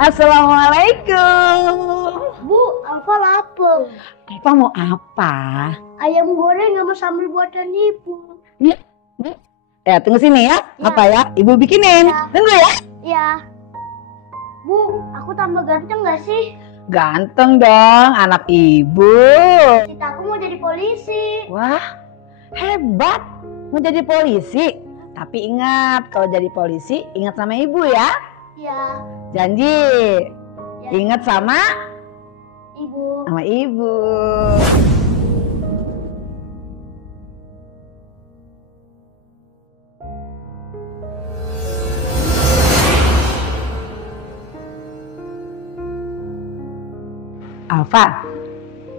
Assalamualaikum. Bu, Alfa lapar. Alfa mau apa? Ayam goreng sama sambal buatan ibu. Ya, tunggu sini ya. Apa ya? Ibu bikinin. Ya. Tunggu ya. Ya. Bu, aku tambah ganteng gak sih? Ganteng dong, anak ibu. Cita aku mau jadi polisi. Wah, hebat. Mau jadi polisi. Tapi ingat, kalau jadi polisi, ingat sama ibu ya. Ya. Janji. Ya. Ingat sama Ibu. ibu. Alfa,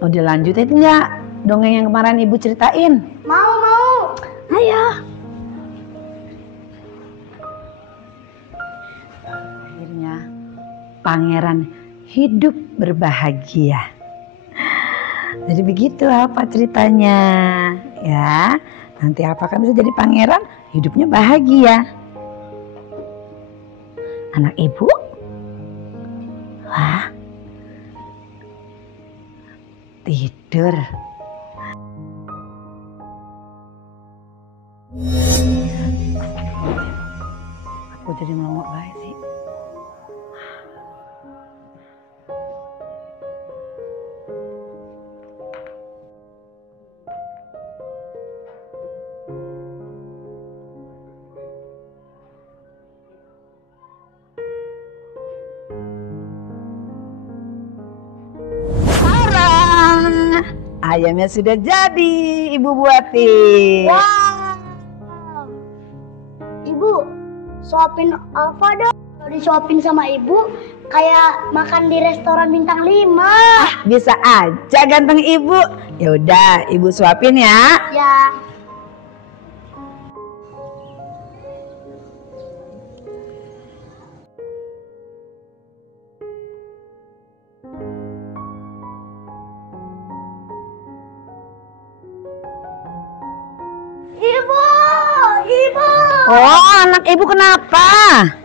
mau dilanjutin nggak dongeng yang kemarin ibu ceritain? Mau. Ayo. Akhirnya pangeran hidup berbahagia. Jadi begitu apa ceritanya ya. Nanti apa kan bisa jadi pangeran, hidupnya bahagia. Anak ibu? Wah. Tidur. Aku jadi melongok baik sih. Ayamnya sudah jadi, Ibu buatin. Wow. Ibu, suapin Alfa dong. Kalau disuapin sama ibu, kayak makan di restoran bintang 5. Bisa aja ganteng Ibu. Ya udah, Ibu suapin ya. Ya. Ibu. Oh, anak Ibu kenapa?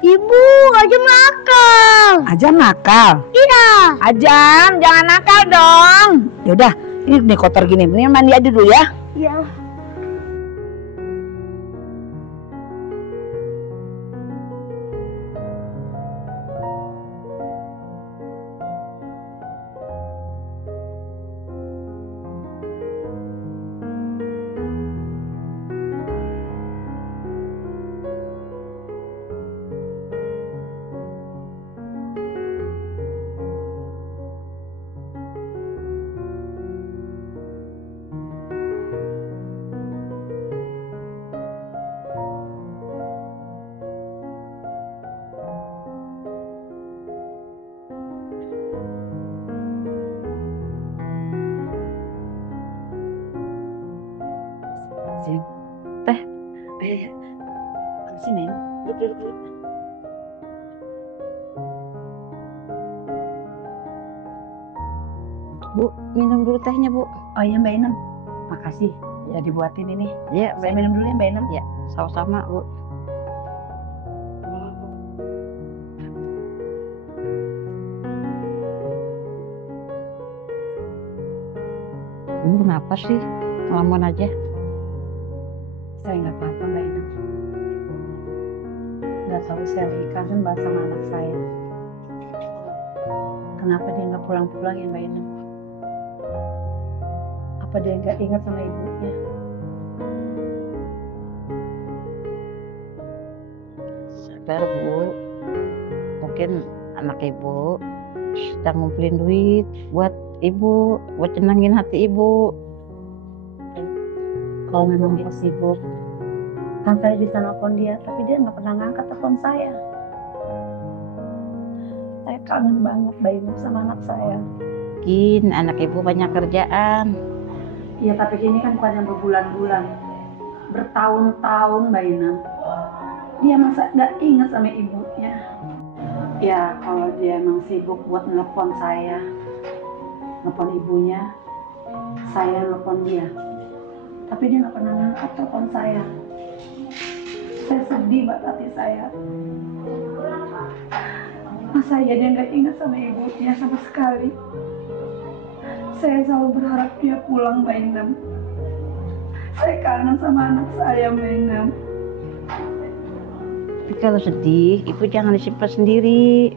Ibu, aja nakal. Ajam nakal. Iya. Ajam, jangan nakal dong. Ya udah, ini kotor gini. Mending mandi aja dulu ya. Iya. Teh, ayo ya. Sini, duduk. Bu, minum dulu tehnya, Bu. Oh iya Mbak Inem, makasih ya dibuatin ini. Iya, Saya minum dulu ya Mbak Inem. Ya, sama-sama, Bu. Ini kenapa sih? Ngelamun aja. Saya nggak apa-apa Mbak Inem. Nggak tahu saya lagi kangen banget sama anak saya. Kenapa dia nggak pulang-pulang ya Mbak Inem? Apa dia nggak ingat sama ibunya? Sabar, Bu. Mungkin anak ibu sedang ngumpulin duit buat ibu, buat senangin hati ibu. Kalau memang dia sibuk, kan saya bisa nelfon dia, tapi dia nggak pernah ngangkat telepon saya. Saya kangen banget Mbak Inem sama anak saya. Mungkin anak ibu banyak kerjaan. Iya, tapi ini kan bukan yang berbulan-bulan, bertahun-tahun Mbak Inem. Dia masa nggak ingat sama ibunya. Ya, kalau dia emang sibuk buat nelpon saya, nelpon ibunya, saya nelpon dia. Tapi dia nggak pernah ngangkat telepon saya. Saya sedih banget hati saya. Masa iya dia nggak ingat sama ibunya sama sekali. Saya selalu berharap dia pulang Mbak Inem. Saya kangen sama anak saya Mbak Inem. Tapi kalau sedih, ibu jangan disimpan sendiri.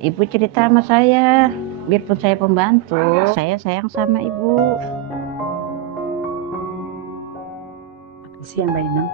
Ibu cerita sama saya. Biarpun saya pembantu, saya sayang sama ibu. Makasih ya Mbak Inem.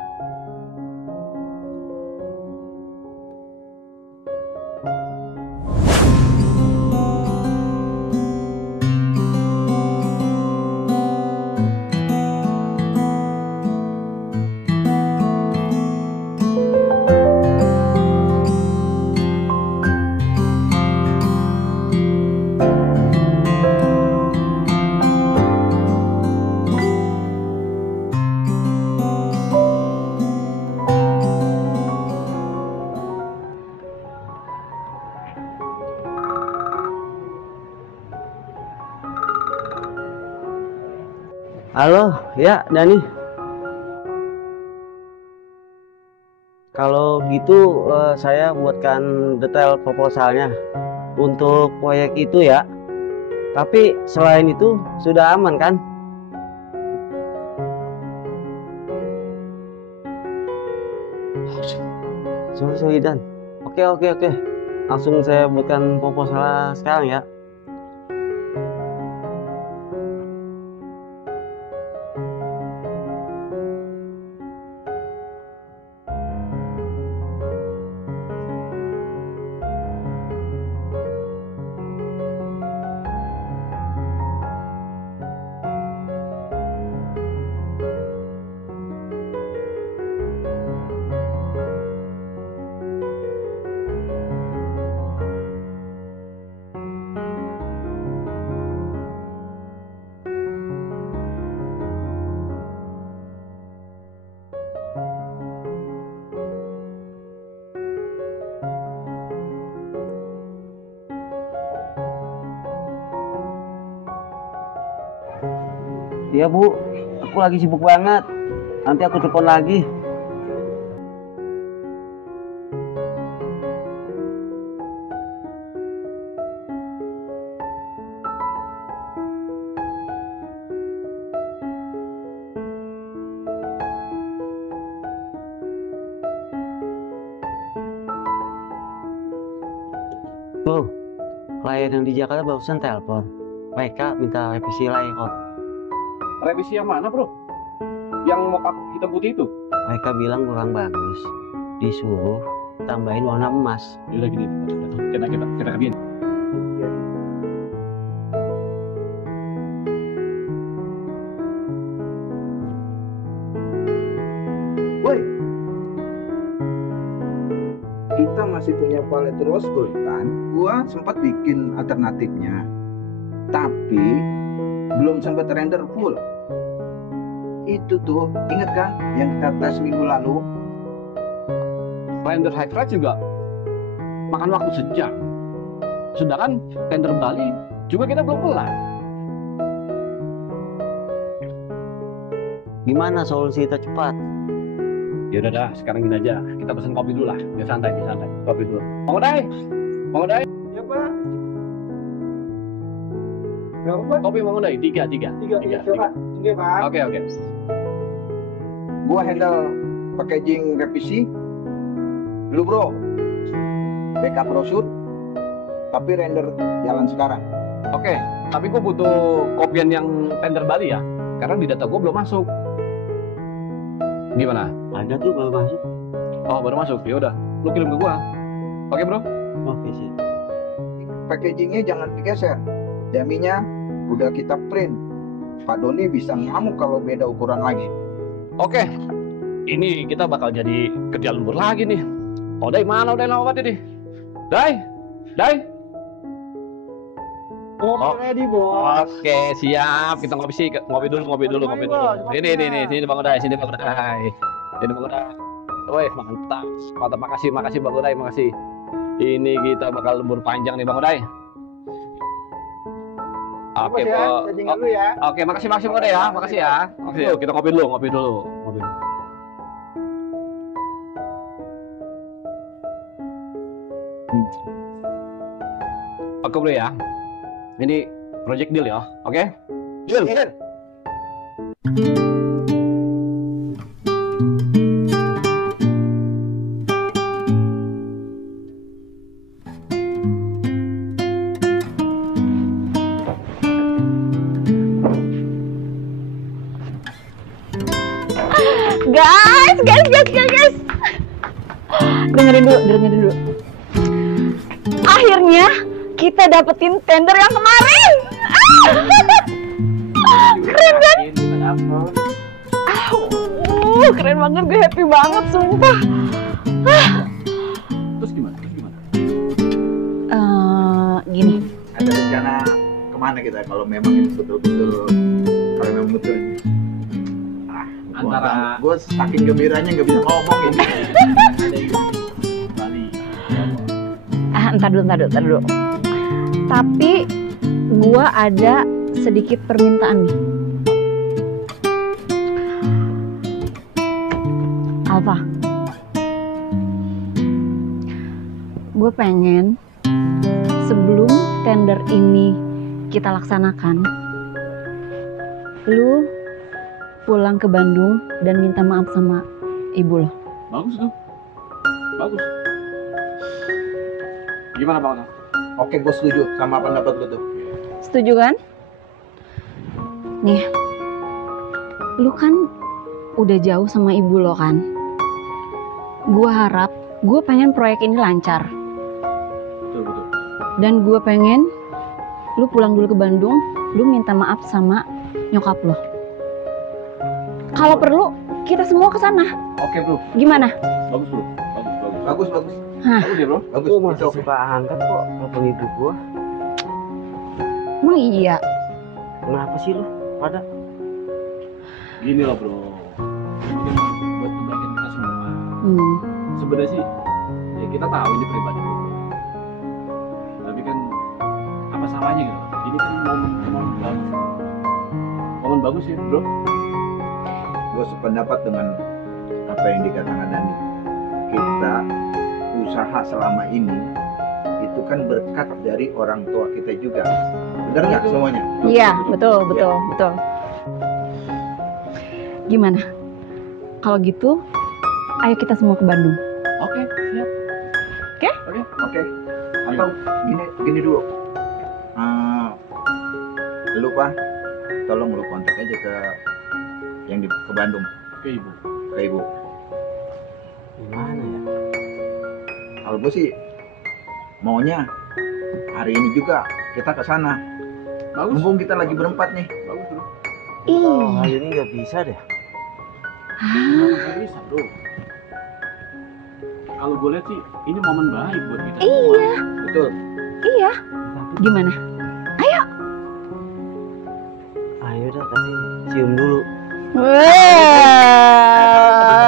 Halo, ya Dani. Kalau gitu saya buatkan detail proposalnya untuk proyek itu ya. Tapi selain itu sudah aman kan? Sorry Dan. Oke. Langsung saya buatkan proposal sekarang ya. Iya Bu, aku lagi sibuk banget. Nanti aku telepon lagi. Tuh, klien yang di Jakarta barusan telepon. Mereka minta revisi layout. Revisi yang mana, Bro? Yang mockup hitam putih itu? Mereka bilang kurang bagus. Disuruh tambahin warna emas. Udah gini, kita kerjain. Woi, kita masih punya palet rose gold kan? Gua sempat bikin alternatifnya, tapi belum sempat render full. Itu tuh, inget kan yang kita tes minggu lalu? Render high res juga makan waktu sejam. Sedangkan render Bali juga kita belum kelar. gimana solusi tercepat? Ya udah dah, sekarang gini aja. Kita pesen kopi dulu lah. Biar santai, biar santai. Kopi dulu. Mang Udai. Mang Udai. Ya Pak. Berapa Pak? Kopi Mang Udai. Tiga. Coba. Oke Pak. Oke. Gua handle packaging revisi. Lu bro, backup brosur, tapi render jalan sekarang. Oke. Tapi gue butuh kopian yang tender Bali ya. Karena di data gue belum masuk. Gimana? Ada tuh baru masuk. Oh, baru masuk. Ya udah, lu kirim ke gua. Oke, Bro. Oke sih. Packagingnya jangan digeser. Jaminya udah kita print. Pak Doni bisa ngamuk kalau beda ukuran lagi. Oke. Ini kita bakal jadi kerja lembur lagi nih. Oh, Dai mana udah lama banget ini? Dai. Oh, ready bos. Oke, siap. Kita ngopi dulu. Ini sini Bang Udai, Ini Bang Udai. Woi, mantap. Makasih Bang Udai, makasih. Ini kita bakal lembur panjang nih Bang Udai. Oke, ya, jajingan dulu ya. Oke, makasih Bang Udai ya. Makasih ya. Oke, yuk kita ngopi dulu. Oke, Bro ya. Ini project deal ya, oke? Deal. Guys. Dengerin dulu. Akhirnya kita dapetin tender yang kemarin. Keren kan? Keren banget, gue happy banget, sumpah. Terus gimana? Gini. Ada rencana kemana kita kalau memang ini betul-betul Antara gue saking gembiranya nggak bisa ngomong ini. Bali. Entar dulu. Tapi gua ada sedikit permintaan nih. Alfa, gue pengen sebelum tender ini kita laksanakan, lu pulang ke Bandung dan minta maaf sama ibu lo. Bagus tuh. Gimana Bang? Oke, gue setuju sama pendapat lu tuh. Setuju kan? Nih, lu kan udah jauh sama ibu lo kan? Gue pengen proyek ini lancar. Betul. Dan gue pengen lu pulang dulu ke Bandung, lu minta maaf sama nyokap lo. Kalau perlu, kita semua ke sana. Oke, Bro. Gimana? Bagus, Bro. Bagus. Hah, Bagus ya, Bro. Bagus. Gue masih suka angkat kok telepon ibu gua. emang iya? Kenapa sih lu pada? Gini loh, Bro. Ini buat kebaikan kita semua. Sebenarnya sih ya kita tahu ini pribadi Bro. Tapi kan apa salahnya gitu. Ini kan momen bagus ya, Bro. Gue sependapat dengan apa yang dikatakan Dani. Kita usaha selama ini itu kan berkat dari orang tua kita juga. Benar nggak semuanya? Iya, betul. Gimana? Kalau gitu, ayo kita semua ke Bandung. Oke, siap. Oke. Atau gini dulu. Lu Pak, tolong lu kontak aja ke yang ke Bandung, Ke Ibu. ke Ibu. Gimana ya? Kalau gue sih maunya hari ini juga kita ke sana. Bagus. Mumpung kita lagi berempat nih. Bagus, Bro. Oh, hari ini nggak bisa deh. Nggak bisa, Bro. Kalau gue lihat sih ini momen baik buat kita. Iya, Betul. iya. Gimana? Ayo dah, tapi cium dulu. Wah.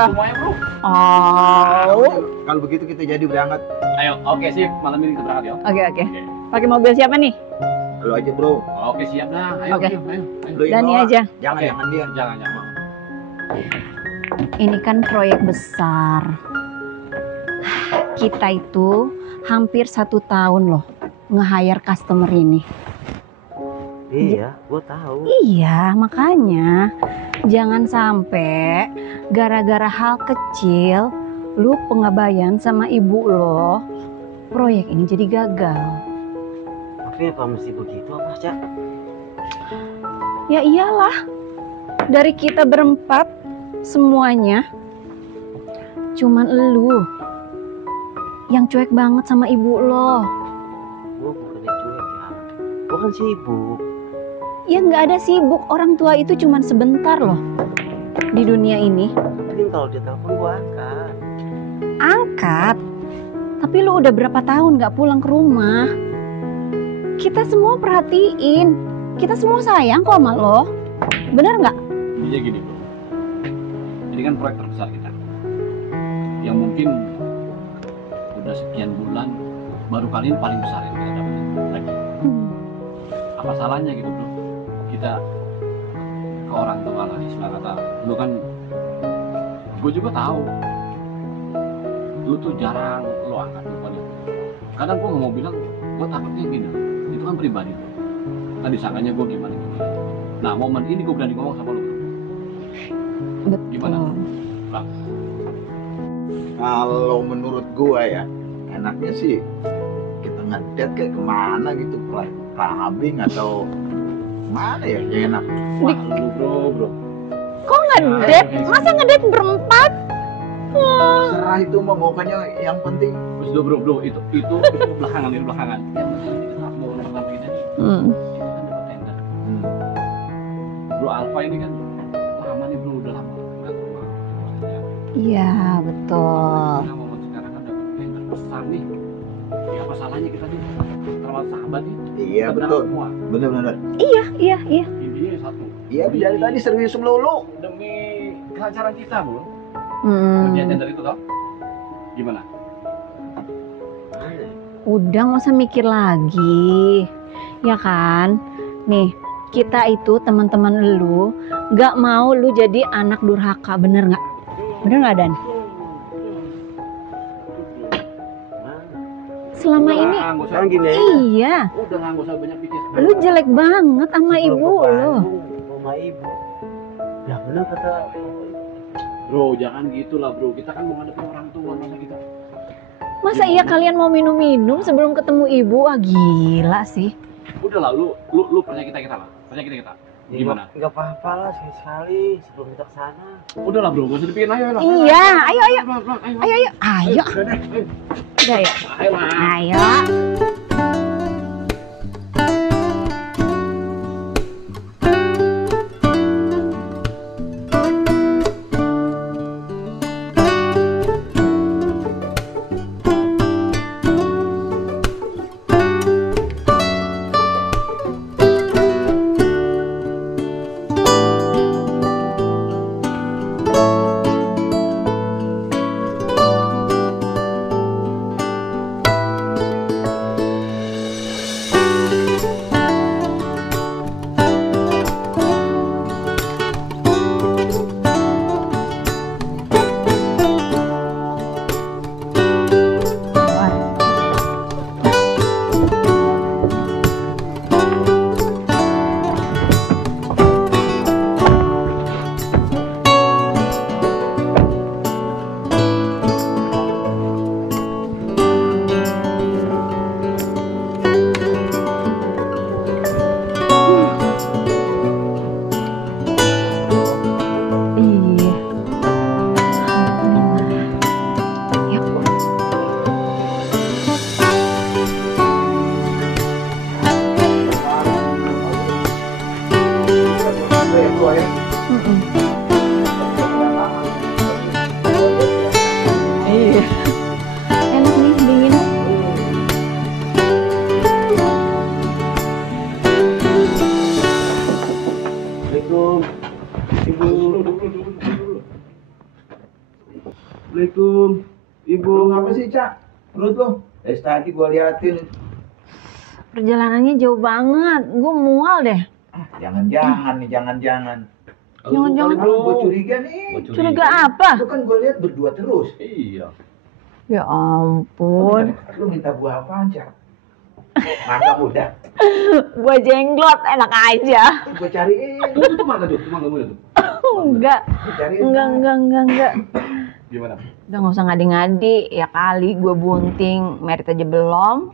Semuanya, Bro. Oh. Kalau begitu kita jadi berangkat. Ayo, oke sip. Malam ini kita berangkat ya. Oke. Pakai mobil siapa nih? Lu aja bro. Oke, siap dah. Ayo, Oke. ayo. Lu yang Dani bawa. aja. Jangan Oke. jangan dia. Jangan. Ini kan proyek besar. Kita itu hampir 1 tahun loh nge-hire customer ini. Iya, gue tahu. Iya, makanya jangan sampai gara-gara hal kecil lu pengabayan sama ibu lo, proyek ini jadi gagal. Tapi apa mesti begitu apa, Cak? Ya iyalah, dari kita berempat semuanya cuman elu yang cuek banget sama ibu lo. Gue bukannya cuek ya, gue kan sibuk. Ya nggak ada sibuk, orang tua itu cuman sebentar loh di dunia ini. Mungkin kalau dia telepon gue angkat. Angkat, tapi lu udah berapa tahun nggak pulang ke rumah? Kita semua perhatiin, kita semua sayang kok sama lo, bener nggak? Intinya gini bro, ini kan proyek terbesar kita, yang mungkin udah sekian bulan baru kali ini paling besar yang kita dapetin lagi. Apa salahnya gitu bro, kita ke orang tua lah, istilah kata lu kan, gue juga tahu lu tuh jarang lu angkat telepon itu. Kadang gue nggak mau bilang, gue takutnya gini, itu kan pribadi bro. Kan disangkanya gue gimana. Nah momen ini gue berani ngomong sama lu bro. Betul. Gimana? Nah, Kalau menurut gua ya, enaknya sih kita ngedate kayak kemana gitu, clubbing atau mana ya yang enak. wah lu bro. Kok ngedate? Masa ngedate berempat? Serah itu mah, pokoknya yang penting. Terus bro, itu belakangan. Yang penting ini kita mau nonton kita nih, kita kan dapat tender. Bro Alfa ini kan lama nih bro, udah lama nggak ke rumah. Iya betul. Nah, momen sekarang kan dapat tender besar nih. Ya apa salahnya kita nih termasuk sahabat nih? Iya Kita betul, semua. bener-bener. Iya. Intinya satu. Iya dari tadi serius melulu. Demi kelancaran kita bro. Hmm. Kerjaan tender itu toh? Gimana? Udah nggak usah mikir lagi, ya kan? Nih, kita itu teman-teman lu nggak mau lu jadi anak durhaka, bener nggak? Bener nggak Dan? Selama ini, Sekarang gini ya. iya, Udah nggak usah banyak pikir. lu jelek banget sama Sebelum ibu ke lo. Bandung, sama ibu. Ya bener kata. Bro, jangan gitulah bro. Kita kan mau ngadepin orang tua, masa kita. Masa iya kalian mau minum-minum sebelum ketemu ibu? Ah gila sih. Udahlah, lu percaya kita lah. Percaya kita. Gimana? Enggak apa-apa lah sekali sebelum kita kesana. Udahlah bro, gak usah dipikirin, ayo lah. Iya, ayo. Ayo. Udah ya. Ayo lah. Ayo. Iya. Enak nih, dingin. Assalamualaikum. Ibu. Assalamualaikum. Ibu. Lu ngapa sih, Cak? Perut lu? Dari tadi gua liatin. Perjalanannya jauh banget. Gue mual deh. Jangan-jangan nih, jangan-jangan. Jangan-jangan Gue curiga nih. Gua curiga apa? Itu kan gue lihat berdua terus. Iya. Ya ampun. Lu minta buah apaan, Cak? Mangga muda. Gua jenglot enak aja. Gue cariin. Tuh mangga muda tuh. Enggak. Gue cariin. Enggak. Gimana? Udah nggak usah ngadi-ngadi. Ya kali gue bunting, merit aja belum.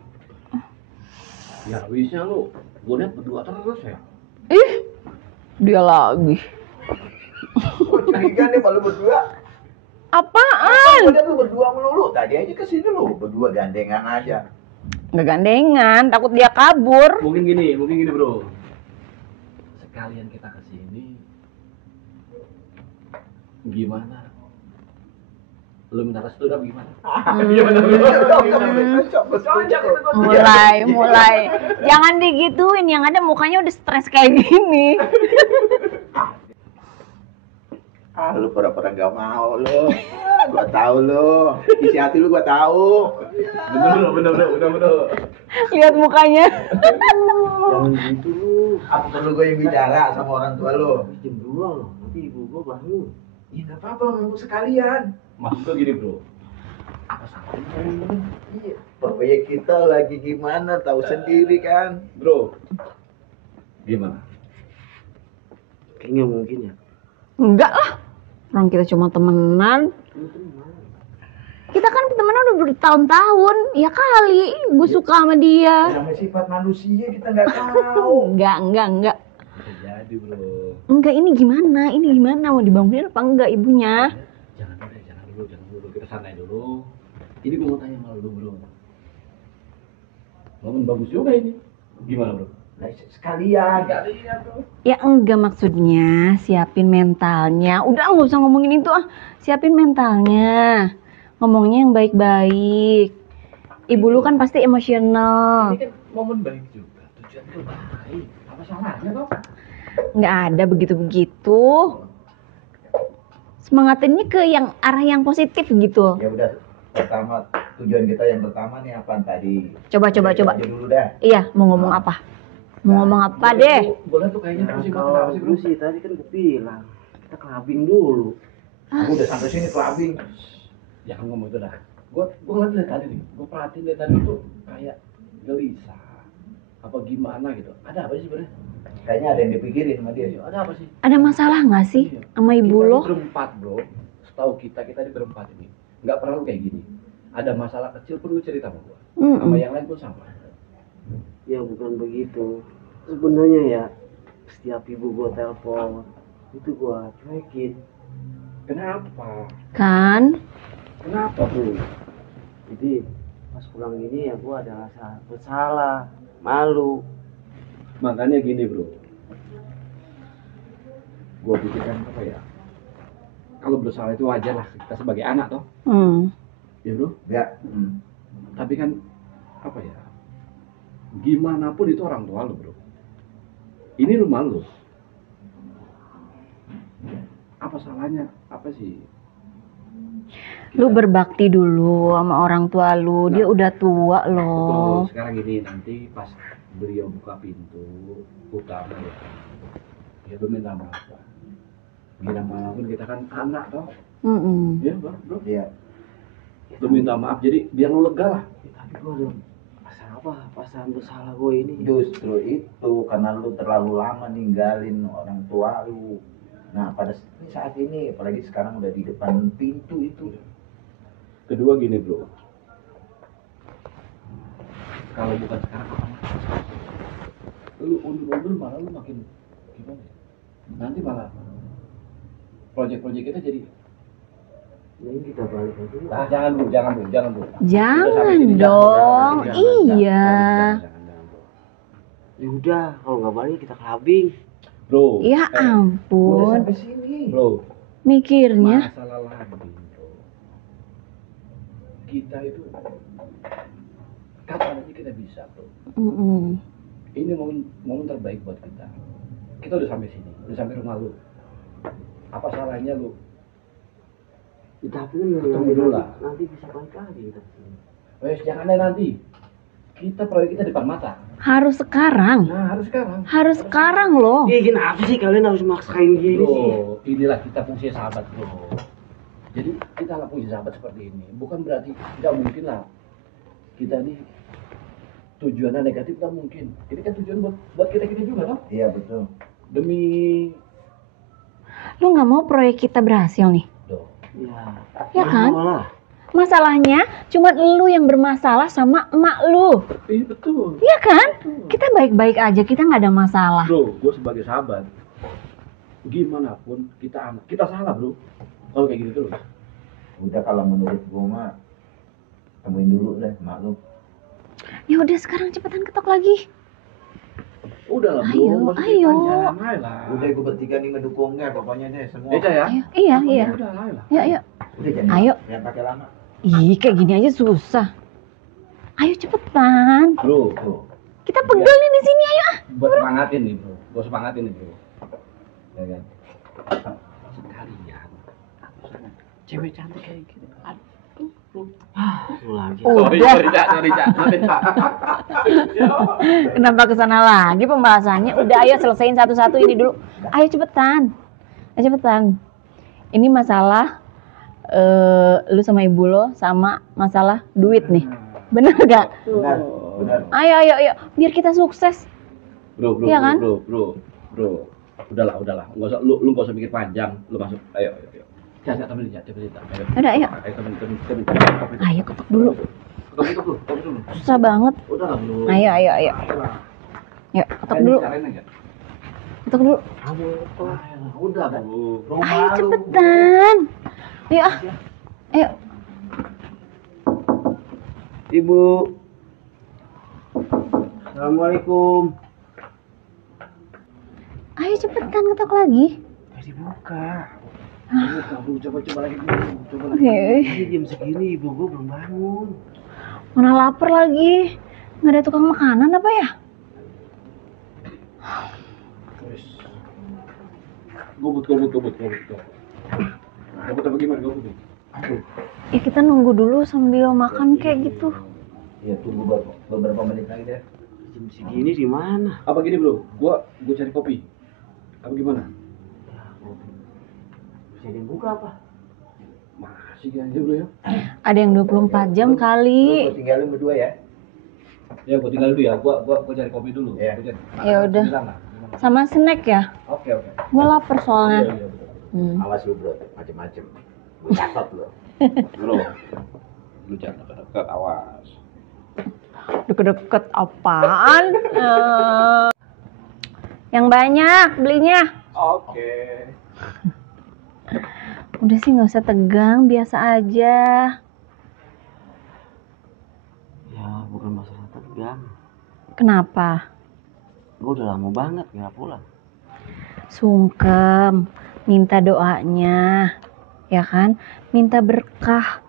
Ya wisnya lu. Gue lihat berdua terus ya. Ih, dia lagi. Gue curiga nih kalau berdua. Apaan? Gue lihat lu berdua melulu. Tadi aja kesini lu berdua gandengan aja. Nggak gandengan, takut dia kabur. Mungkin gini bro. Sekalian kita kesini. Gimana? Lu minta restu dah gimana? Gimana bro? Mulai. Jangan digituin, yang ada mukanya udah stres kayak gini. Lu pura-pura gak mau lu. Gua tahu lu. Isi hati lu gua tahu. Bener. Lihat mukanya. Jangan gitu lu. Apa perlu gue yang bicara sama orang tua lu? Jam 2 loh, nanti ibu gua bangun. Ya nggak apa-apa, mau sekalian. Maksud gue gini bro. Iya. Proyek kita lagi gimana? Tahu sendiri kan? Bro. Gimana? Kayaknya mungkin ya. Enggak lah. Orang kita cuma temenan. Kita kan temenan udah bertahun-tahun. Ya kali gue suka sama dia. Namanya sifat manusia kita nggak tahu. Enggak. Bisa jadi bro. Enggak, ini gimana? Mau dibangunin apa enggak ibunya? Jangan dulu. Kita santai dulu. Ini gue mau tanya sama lu bro. Momen bagus juga ini. Gimana bro? Nah, sekalian. Ya enggak, maksudnya siapin mentalnya. Udah nggak usah ngomongin itu ah. Siapin mentalnya. Ngomongnya yang baik-baik. Ibu lu kan pasti emosional. Ini kan momen baik juga. Tujuan itu baik. Apa salahnya toh? Nggak ada begitu-begitu. Semangatinnya ke yang arah yang positif gitu. Ya udah. Pertama, tujuan kita yang pertama nih apaan tadi? Coba. Aja dulu dah. Iya, mau ngomong apa? Mau ngomong apa deh? Boleh tuh kayaknya Nah, terus kalau dulu sih tadi kan gue bilang kita clubbing dulu. Aku udah sampai sini clubbing. Jangan ngomong itu dah. Gue ngeliat dari tadi nih. Gue perhatiin dari tadi tuh kayak gelisah. Apa gimana gitu. Ada apa sih sebenarnya? Kayaknya ada yang dipikirin sama dia. Iya, ada apa sih? Ada masalah nggak sih Iya. sama ibu Kita lo? ini berempat bro. Setahu kita ini berempat ini. Nggak perlu kayak gini. Ada masalah kecil perlu cerita sama gue. Sama yang lain pun sama. Ya bukan begitu. Sebenarnya ya setiap ibu gua telepon itu gua cuekin. Kenapa? Kan? Kenapa tuh? Jadi pas pulang ini ya gua ada rasa bersalah, malu. Makanya gini bro. Gue pikirkan apa ya? Kalau bersalah itu wajar lah. Kita sebagai anak toh. Ya bro. Ya. Tapi kan apa ya? Gimana pun itu orang tua lo bro. Ini rumah lo. Apa salahnya? Apa sih? Lu berbakti dulu sama orang tua lu. Dia udah tua loh. Betul. Sekarang gini nanti pas beliau buka pintu utama ya. Dia tuh minta maaf. Gimana pun kita kan anak toh. Ya bro. Iya. Lu minta maaf jadi biar lu lega lah. Tapi gua ada perasaan bersalah gua ini. Justru itu karena lu terlalu lama ninggalin orang tua lu. Nah pada saat ini apalagi sekarang udah di depan pintu itu. Kedua gini bro. Kalau bukan sekarang kapan? Lu undur malah lu makin gimana? Nanti malah proyek-proyek kita jadi. Jadi kita balik aja. Nah, jangan bu. Jangan Udah sampai sini, dong. jangan. Iya. Jangan, bro. Ya udah, kalau nggak balik kita clubbing. Bro. Ya Udah ampun. sampai sini. Bro. Mikirnya. Masalah lagi bro. Kita itu kapan aja kita bisa bro. Ini momen terbaik buat kita. Kita udah sampai sini, udah sampai rumah lu. Apa salahnya lu? Tapi kan Tunggu dulu lah. nanti bisa balik lagi kita. Wes jangan deh nanti. Kita proyek kita depan mata. Harus sekarang. Nah, harus sekarang. Harus sekarang loh. Kenapa sih kalian harus maksain gini sih? Bro, inilah kita fungsi sahabat, bro. Jadi kita nggak punya sahabat seperti ini. Bukan berarti nggak mungkin lah. Kita ini tujuannya negatif nggak mungkin. Ini kan tujuan buat kita juga, kan? Iya betul. Demi Lu nggak mau proyek kita berhasil nih? Duh. Ya kan? Malah. Masalahnya cuma lu yang bermasalah sama emak lu. Iya betul. Iya kan? Kita baik-baik aja, kita nggak ada masalah. Bro, gue sebagai sahabat, gimana pun kita salah, bro. Kalau kayak gitu terus. Udah kalau menurut gua mah temuin dulu deh mak lu. Ya udah sekarang cepetan ketok lagi. Udah lah, bro. Ayo, Nggak usah ayo. panjang, ayo lah. Udah gua bertiga nih ngedukungnya pokoknya deh semua. Eca ya? Ayo, iya, iya. Udah, ayo lah. Ya, ayo. Udah jangan. Ayo. Jangan pakai lama. Ih, kayak gini aja susah. Ayo cepetan. Bro, bro. Kita pegel nih di sini, ayo. Buat semangatin nih, bro. Gue semangatin nih, bro. Ya kan? Sekalian. Cewek cantik kayak gitu. Aduh, bro. Lagi. Sorry, Cak. Kenapa kesana lagi pembahasannya? Udah, ayo selesaiin satu-satu ini dulu. Ayo cepetan. Ayo cepetan. Ini masalah lu sama ibu lo sama masalah duit nih. Bener gak? Benar, benar. Ayo. Biar kita sukses. Bro. Iya kan? Bro. Udahlah. Nggak usah, lu nggak usah mikir panjang. Lu masuk. Ayo. Jangan temenin. Udah, ayo. Ayo temenin. Ayo ketok dulu. Ketok dulu. Susah banget. Udah lah, bro. Ayo. Ayolah. Yuk, ketok dulu. Carain aja. Ketok dulu. Ayolah, udah, bro. Ayo cepetan. Ayo. Ayo. Ibu. Assalamualaikum. Ayo cepetan ketok lagi. Masih buka. Kamu coba lagi dulu. Coba lagi. Ini jam segini ibu gua belum bangun. Mana lapar lagi. Nggak ada tukang makanan apa ya? Terus. Gobut. Gobut apa gimana gobut? Ya kita nunggu dulu sambil makan kayak gitu. Ya tunggu beberapa menit lagi deh. Jam segini di mana? Apa gini, bro? Gua cari kopi. Apa gimana? Bisa dibuka apa? Masih aja, bro ya. Ada yang 24 jam kali. Gua tinggalin berdua ya. Ya, gua tinggal dulu ya. Gua cari kopi dulu. Iya. Gua cari. Ya udah. Sembilan lah. Sama snack ya. Oke. Gue lapar soalnya. Iya, betul. Awas lu bro, macem-macem. Lu catat lu. Bro. Lu jangan dekat, awas. Deket-deket apaan? Yang banyak belinya. Oke. Udah sih nggak usah tegang, biasa aja. Ya bukan masalah tegang. Kenapa? Gue udah lama banget nggak pulang. Sungkem, minta doanya, ya kan? Minta berkah,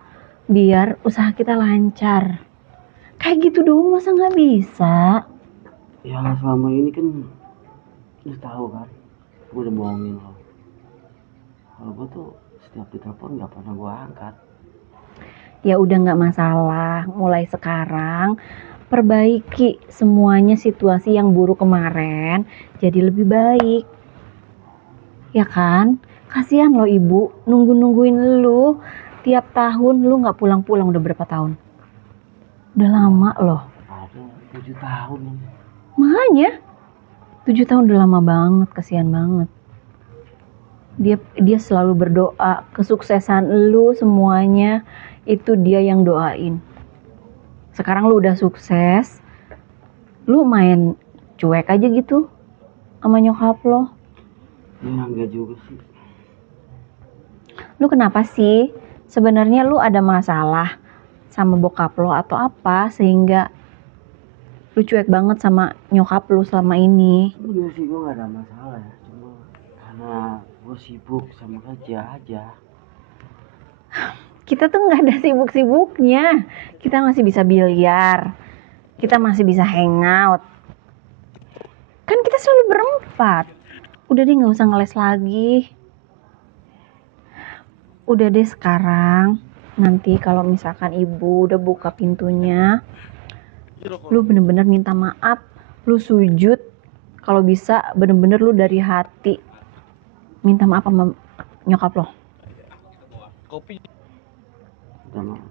biar usaha kita lancar. Kayak gitu doang masa nggak bisa? Ya selama ini kan lu tahu kan, gue udah bohongin lo. Kalau gue tuh setiap ditelepon nggak pernah gue angkat. Ya udah nggak masalah. Mulai sekarang perbaiki semuanya, situasi yang buruk kemarin jadi lebih baik. Ya kan? Kasihan lo ibu, nungguin lu tiap tahun lu nggak pulang-pulang udah berapa tahun? Udah lama loh. Ada 7 tahun ini. Makanya 7 tahun udah lama banget, kasihan banget. Dia selalu berdoa kesuksesan lu semuanya itu dia yang doain. Sekarang lu udah sukses, lu main cuek aja gitu sama nyokap lo. Ya enggak juga sih. Lu kenapa sih? Sebenarnya lu ada masalah sama bokap lo atau apa sehingga lu cuek banget sama nyokap lu selama ini? Sebenarnya sih gue gak ada masalah ya, cuma karena gue sibuk sama kerja aja. Kita tuh nggak ada sibuk-sibuknya. Kita masih bisa biliar, kita masih bisa hangout. Kan kita selalu berempat. Udah deh nggak usah ngeles lagi. Udah deh sekarang. Nanti kalau misalkan ibu udah buka pintunya, lu bener-bener minta maaf, lu sujud, kalau bisa bener-bener lu dari hati minta maaf sama nyokap lo. Kopi. Minta maaf.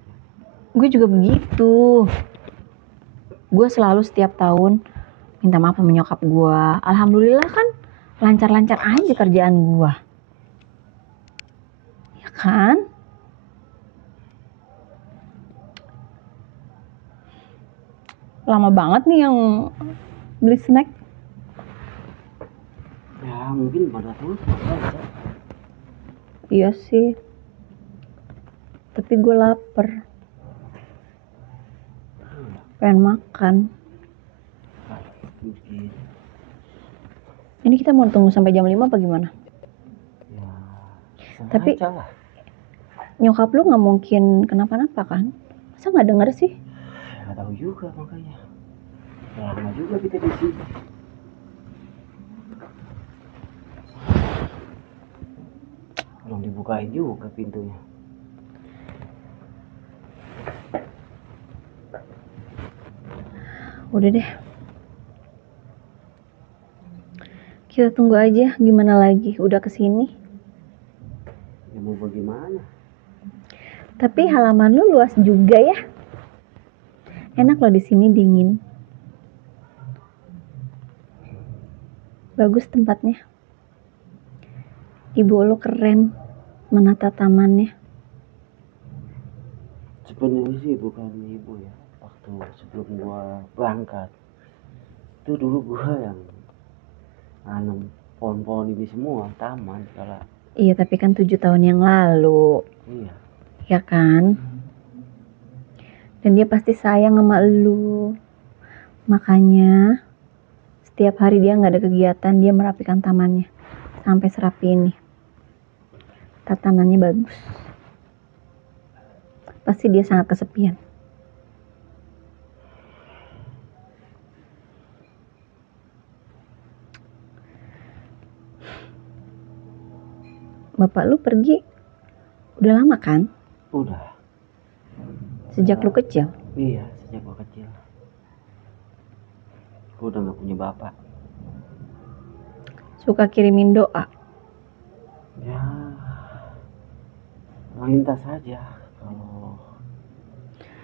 Gue juga begitu. Gue selalu setiap tahun minta maaf sama nyokap gue. Alhamdulillah kan lancar-lancar aja kerjaan gue. Ya kan? Lama banget nih yang beli snack. Ya mungkin pada tutup kan. Iya sih. Tapi gue lapar. Pengen makan. Mungkin. Ini kita mau tunggu sampai jam 5 apa gimana? Ya. Tapi- sengaja lah. Nyokap lu nggak mungkin kenapa-napa kan? Masa nggak denger sih? Nggak tahu juga makanya. Lama juga kita di sini. Belum dibukain juga pintunya. Udah deh. Kita tunggu aja gimana lagi. Udah kesini. Ya mau bagaimana? Tapi halaman lu luas juga ya. Enak loh di sini dingin. Bagus tempatnya. Ibu lu keren menata tamannya. Sebenarnya sih bukan ibu ya. Waktu sebelum gua berangkat, itu dulu gua yang nanam pohon-pohon ini semua, taman segala. Iya tapi kan 7 tahun yang lalu. Iya. Ya kan? Dan dia pasti sayang sama elu. Makanya setiap hari dia nggak ada kegiatan, dia merapikan tamannya sampai serapi ini. Tatanannya bagus. Pasti dia sangat kesepian. Bapak lu pergi udah lama kan? Udah. Sejak lu kecil. Iya, sejak gua kecil. Gua udah nggak punya bapak. Suka kirimin doa. Ya, melintas saja. Kalau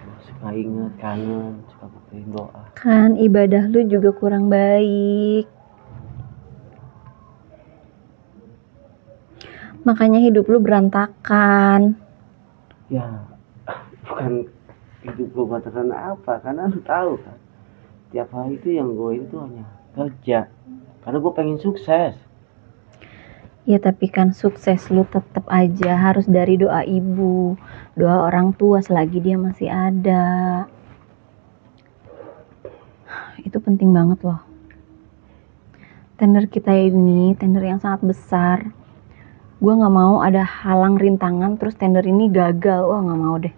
gua suka inget, kangen, suka bukain doa. Kan ibadah lu juga kurang baik. Makanya hidup lu berantakan. Ya, bukan hidup gua berantakan apa, karena lu tahu kan. Tiap hari itu yang gua itu hanya kerja. Karena gua pengen sukses. Ya tapi kan sukses lu tetap aja harus dari doa ibu, doa orang tua selagi dia masih ada. Itu penting banget loh. Tender kita ini tender yang sangat besar. Gue nggak mau ada halang rintangan terus tender ini gagal. Wah nggak mau deh.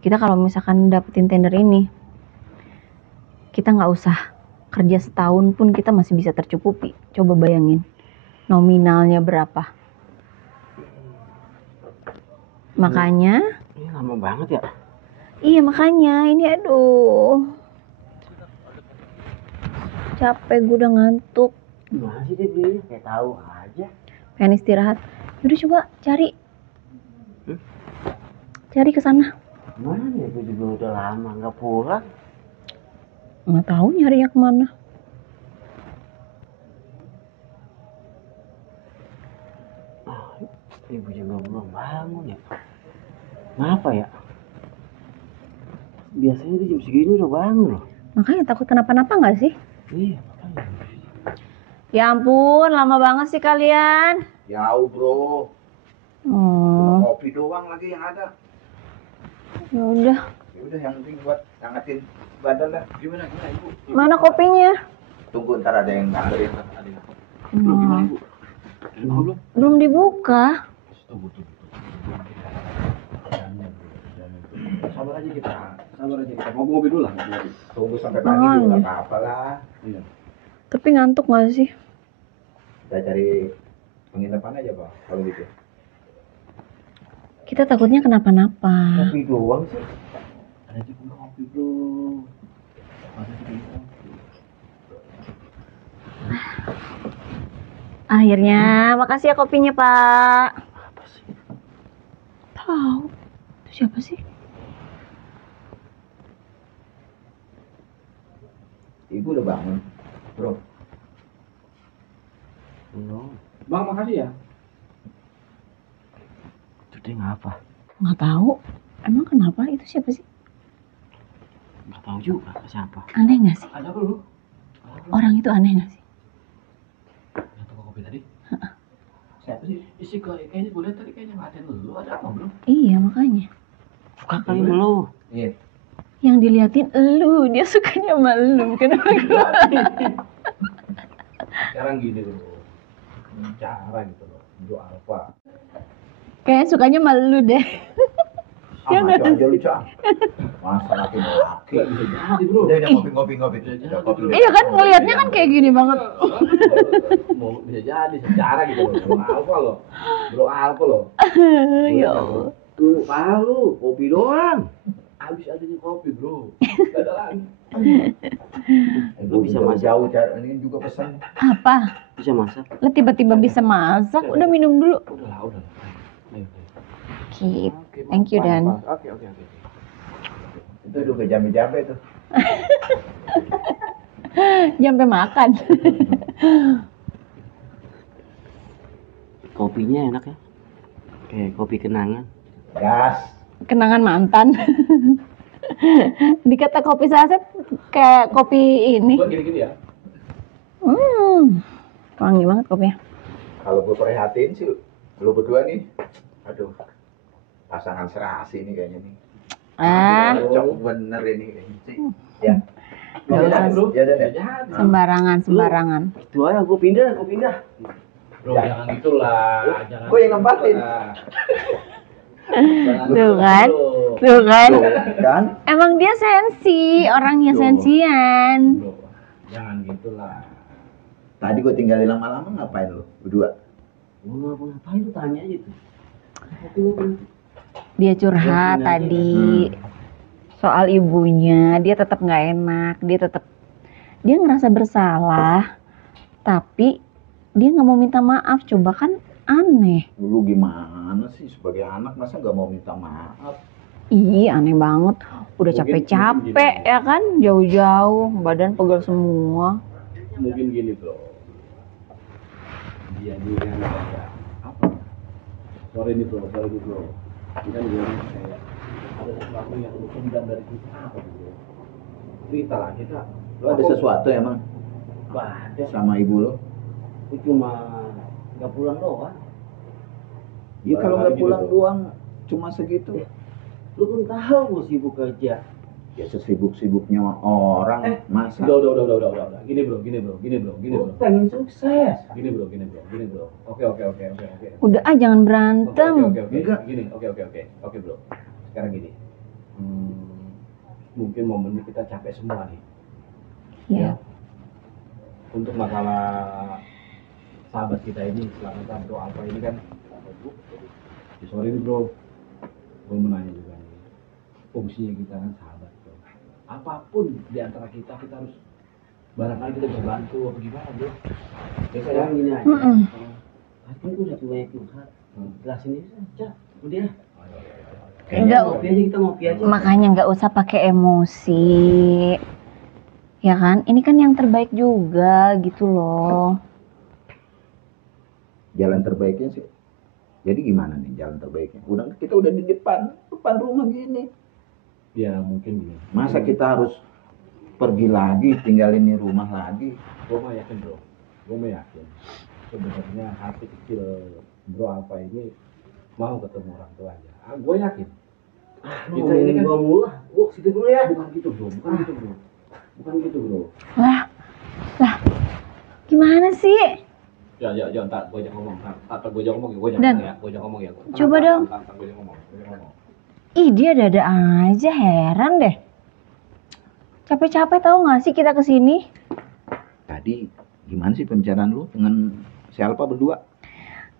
Kita kalau misalkan dapetin tender ini, kita nggak usah kerja setahun pun kita masih bisa tercukupi. Coba bayangin nominalnya berapa. Makanya, Ini lama banget ya. iya makanya ini aduh. Capek gue udah ngantuk. Gimana sih dia belinya? Kayak tahu aja. Pengen istirahat. Udah coba cari. Cari ke sana. Mana ya, gue juga udah lama nggak pulang. Nggak tahu nyarinya kemana. Ibu juga belum bangun ya. Kenapa ya? Biasanya dia jam segini udah bangun loh. Makanya takut kenapa-napa nggak sih? Iya, makanya. Ya ampun, lama banget sih kalian. Jauh bro, Oh, kopi doang lagi yang ada. ya udah. Ya udah yang penting buat hangatin badan lah. Gimana ibu? Mana kopinya? Tunggu ntar ada yang nganterin. Belum gimana ibu? Belum. Belum dibuka. Tunggu. Sabar aja kita. Ngopi dulu lah. Tunggu sampai pagi Oh, juga iya. nggak apa-apa lah. Iya. Tapi ngantuk nggak sih? Kita cari penginapan aja pak kalau gitu. Kita takutnya kenapa-napa. Kopi doang sih. Ada di kopi bro. Ada di kopi. Akhirnya, makasih ya kopinya, Pak. Apa sih? Tahu. Itu siapa sih? Ibu udah bangun, bro. Belum. Bang, makasih ya. Itu dia ngapa? Nggak tahu. Emang kenapa? Itu siapa sih? Nggak tahu juga siapa. Aneh nggak sih? Ada apa lu? Orang itu aneh nggak sih? Yang toko kopi tadi? Siapa sih? Isi kayaknya gue lihat tadi kayaknya ngatain lu. Ada apa bro? Iya, makanya. Suka kali lu. Iya. Yang diliatin elu, dia sukanya sama elu. Kenapa gue? Sekarang gini bro. Cara gitu loh. Bro Alfa. Kayak sukanya sama elu deh. Ah, ngaco aja lu, Cak. Masa laki-laki. Gak bisa jadi bro. Udah ngopi. Udah kopi. Iya kan, ngelihatnya kan kayak gini banget. Mau bisa jadi secara gitu loh. Bro Alfa loh. Bro Alfa loh. Ya Allah. Lu tahu lu, kopi doang. Habis adanya kopi bro. Gak ada lagi. Lu bisa bisa masak. jauh, Cak. Ini juga pesan. Apa? Bisa masak? Lo tiba-tiba bisa masak? Udah minum dulu. Udah lah. Ayo. Keep. Oke, Thank you, Dan. Oke. Itu udah jambe-jambe tuh. Sampai makan. Kopinya enak ya? Kayak kopi kenangan. Gas. Kenangan mantan. Dikata kopi saset kayak kopi ini. Buat gini-gini ya. Wangi banget kopinya. Kalau gue perhatiin sih, lu berdua nih, aduh, pasangan serasi nih kayaknya nih. Cocok bener ini kayaknya sih. Ya. Gak usah, bro. Ya udah deh. Jadi. sembarangan. Itu aja gue pindah. Bro, jangan gitulah. Jangan. Gue yang nempatin. Tuh kan? Tuh kan? Kan? Emang dia sensi, orangnya Tuh. sensian. Bro, jangan gitulah. Tadi gue tinggalin lama-lama ngapain lu berdua? Gue ngapain tuh tanya aja tuh. Dia curhat Dia tadi soal ibunya, dia tetap nggak enak, dia ngerasa bersalah, tapi dia nggak mau minta maaf. Coba kan aneh. Lu gimana sih sebagai anak masa nggak mau minta maaf? Ih, aneh banget. Udah Mungkin capek-capek gini. ya kan, jauh-jauh, badan pegel semua. Mungkin gini bro. Dia kan kayak apa? Sorry nih bro. Dia kan bilang kayak ada sesuatu yang lu pendam dari kita apa bro? Cerita lah kita. Lu ada sesuatu emang Gak ada. sama ibu lu? Gue cuma nggak pulang doang. Ya kalau nggak Barangkali pulang gitu. doang cuma segitu. Lu kan tahu gue sibuk kerja. Ya sesibuk-sibuknya orang masa. Udah. Gini bro. Gue pengen sukses. Gini bro. Oke. Udah jangan berantem. Oke. Enggak. Gini, oke bro. Sekarang gini. Mungkin momennya kita capek semua nih. Iya. Untuk masalah sahabat kita ini, selama bro Alfa ini kan, ya sorry nih bro, gue mau nanya juga nih, fungsinya kita kan sahabat bro. Apapun di antara kita harus barangkali kita bisa bantu apa gimana bro. Ya Sekarang gini aja. Tadi gue udah banyak curhat. Jelasin aja saja. Udah. Enggak. Ngopi aja. Makanya nggak usah pakai emosi. Ya kan? Ini kan yang terbaik juga gitu loh. Jalan terbaiknya sih. Jadi gimana nih jalan terbaiknya? Kita udah di depan rumah gini. Ya mungkin gini. Masa kita harus pergi lagi, tinggalin di rumah lagi? Gue mah yakin bro. Sebenarnya hati kecil bro Alfa ini mau ketemu orang tuanya. Gue yakin. Kita ini kan gue situ dulu ya. bukan gitu bro. Lah, gimana sih? Ya, ntar gue aja ngomong. Dan, coba dong. Ntar gue aja ngomong. Ih, dia ada aja, heran deh. Capek-capek tahu nggak sih kita kesini? Tadi gimana sih pembicaraan lu dengan si Alfa berdua?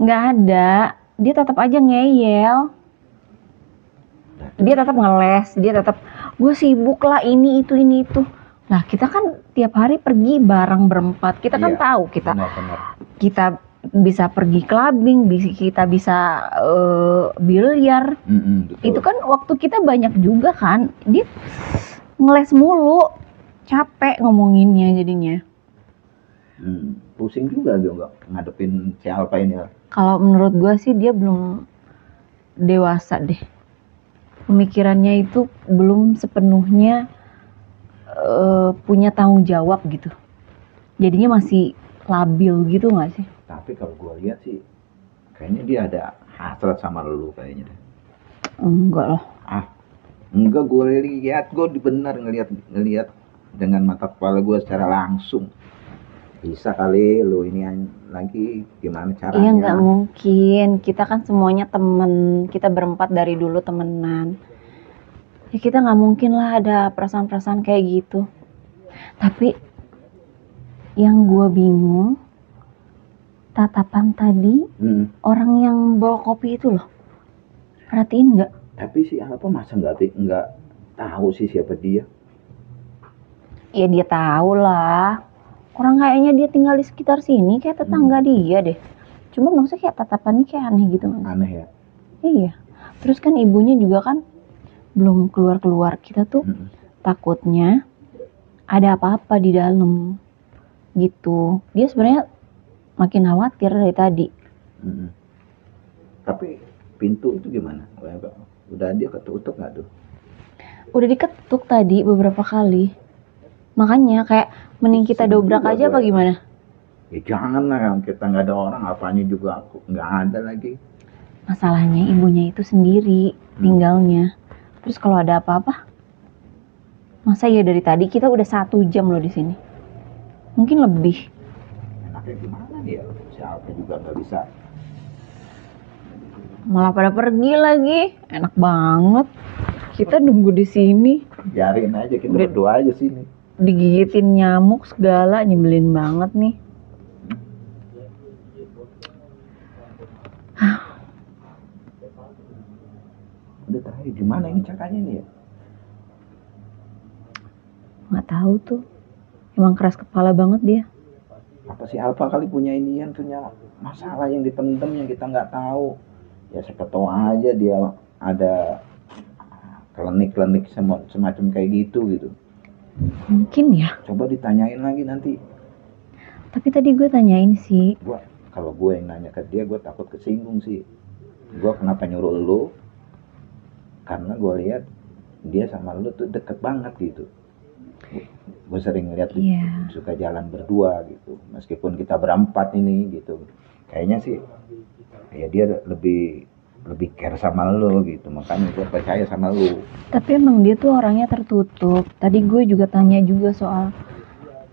Nggak ada. Dia tetap aja ngeyel. Dia tetap ngeles. Dia tetap gue sibuk lah ini itu. Nah kita kan tiap hari pergi bareng berempat, kita kan Iya, tahu kita benar-benar. bisa pergi clubbing, kita bisa biliar. Betul. Itu kan waktu kita banyak juga kan. Dia ngeles mulu, capek ngomonginnya jadinya. Pusing juga dia nggak ngadepin si Alfa ini. Kalau menurut gue sih dia belum dewasa deh. Pemikirannya itu belum sepenuhnya punya tanggung jawab gitu. Jadinya masih labil gitu nggak sih? Tapi kalau gue lihat sih, kayaknya dia ada hasrat sama lu kayaknya deh. Enggak lah. Enggak, gue lihat, gue benar ngelihat dengan mata kepala gue secara langsung. Bisa kali lu ini lagi gimana caranya? Iya nggak mungkin. Kita kan semuanya temen. Kita berempat dari dulu temenan. Ya kita nggak mungkin lah ada perasaan-perasaan kayak gitu. Tapi yang gue bingung, tatapan tadi orang yang bawa kopi itu loh. Perhatiin nggak? Tapi si Alfa masa nggak tahu sih siapa dia? Ya dia tahu lah. Orang kayaknya dia tinggal di sekitar sini, kayak tetangga dia deh. Cuma maksudnya kayak tatapannya kayak aneh gitu. Aneh ya? Iya. Terus kan ibunya juga kan belum keluar-keluar. Kita tuh takutnya ada apa-apa di dalam gitu. Dia sebenarnya makin khawatir dari tadi. Tapi pintu itu gimana? Udah dia ketutup nggak tuh? Udah diketuk tadi beberapa kali. Makanya kayak mending kita dobrak aja apa gimana? Ya jangan lah, kita nggak ada orang, apanya juga nggak ada lagi. Masalahnya ibunya itu sendiri tinggalnya. Terus kalau ada apa-apa, masa ya dari tadi kita udah 1 jam loh di sini. Mungkin lebih. Enaknya gimana dia? Si Alfa juga nggak bisa. Malah pada pergi lagi. Enak banget. Kita nunggu di sini. Biarin aja, kita berdoa aja sini. Digigitin nyamuk segala, nyebelin banget nih. Udah terakhir gimana ini caranya nih ya? Nggak tahu tuh. Emang keras kepala banget dia. Apa si Alfa kali punya masalah yang dipendem yang kita nggak tahu. Ya siapa tahu aja dia ada klinik semacam kayak gitu. Mungkin ya. Coba ditanyain lagi nanti. Tapi tadi gue tanyain sih. Kalau gue yang nanya ke dia, gue takut kesinggung sih. Gue kenapa nyuruh lu? Karena gue lihat dia sama lu tuh deket banget gitu. Gue sering lihat suka jalan berdua gitu. Meskipun kita berempat ini gitu. Kayaknya sih ya dia lebih care sama lu gitu. Makanya gue percaya sama lu. Tapi emang dia tuh orangnya tertutup. Tadi gue juga tanya juga soal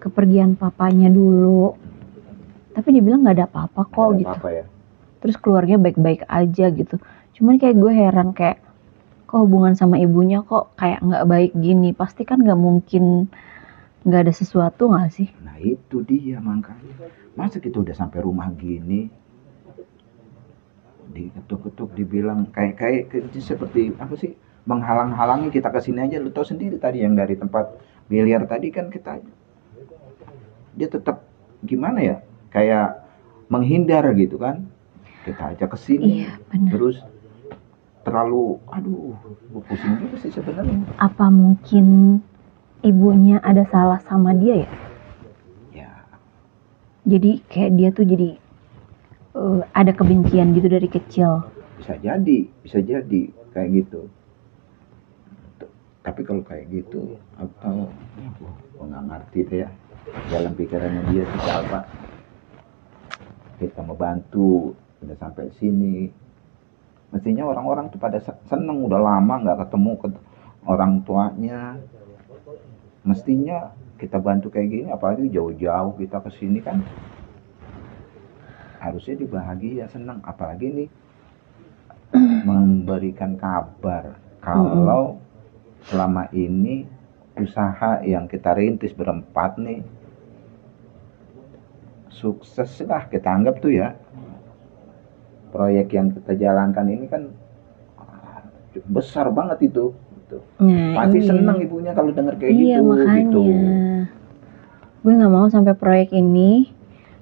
kepergian papanya dulu. Tapi dia bilang gak ada apa-apa kok gitu. Apa ya? Terus keluarga baik-baik aja gitu. Cuman kayak gue heran kayak kok hubungan sama ibunya kok kayak gak baik gini. Pasti kan gak mungkin gak ada sesuatu gak sih? Nah itu dia makanya. Masa kita udah sampai rumah gini diketuk-ketuk dibilang kayak seperti apa sih, menghalang-halangi kita kesini aja. Lu tahu sendiri tadi yang dari tempat biliar tadi kan dia tetap gimana ya, kayak menghindar gitu kan. Kita ajak kesini terus terlalu gue pusing juga sih sebenarnya. Apa mungkin ibunya ada salah sama dia ya? Ya. Jadi kayak dia tuh jadi ada kebencian gitu dari kecil. Bisa jadi kayak gitu. Tapi kalau kayak gitu gue nggak ngerti deh ya dalam pikirannya dia sih apa. Kita mau bantu udah sampai sini, mestinya orang-orang tuh pada seneng, udah lama nggak ketemu orang tuanya. Mestinya kita bantu kayak gini, apalagi jauh-jauh kita kesini kan harusnya juga bahagia, senang. Apalagi nih memberikan kabar kalau selama ini usaha yang kita rintis berempat nih sukses lah kita anggap tuh ya. Proyek yang kita jalankan ini kan besar banget itu gitu. Nah, Pasti iya. senang ibunya kalau denger kayak Iya, gitu makanya. gitu. Gue nggak mau sampai proyek ini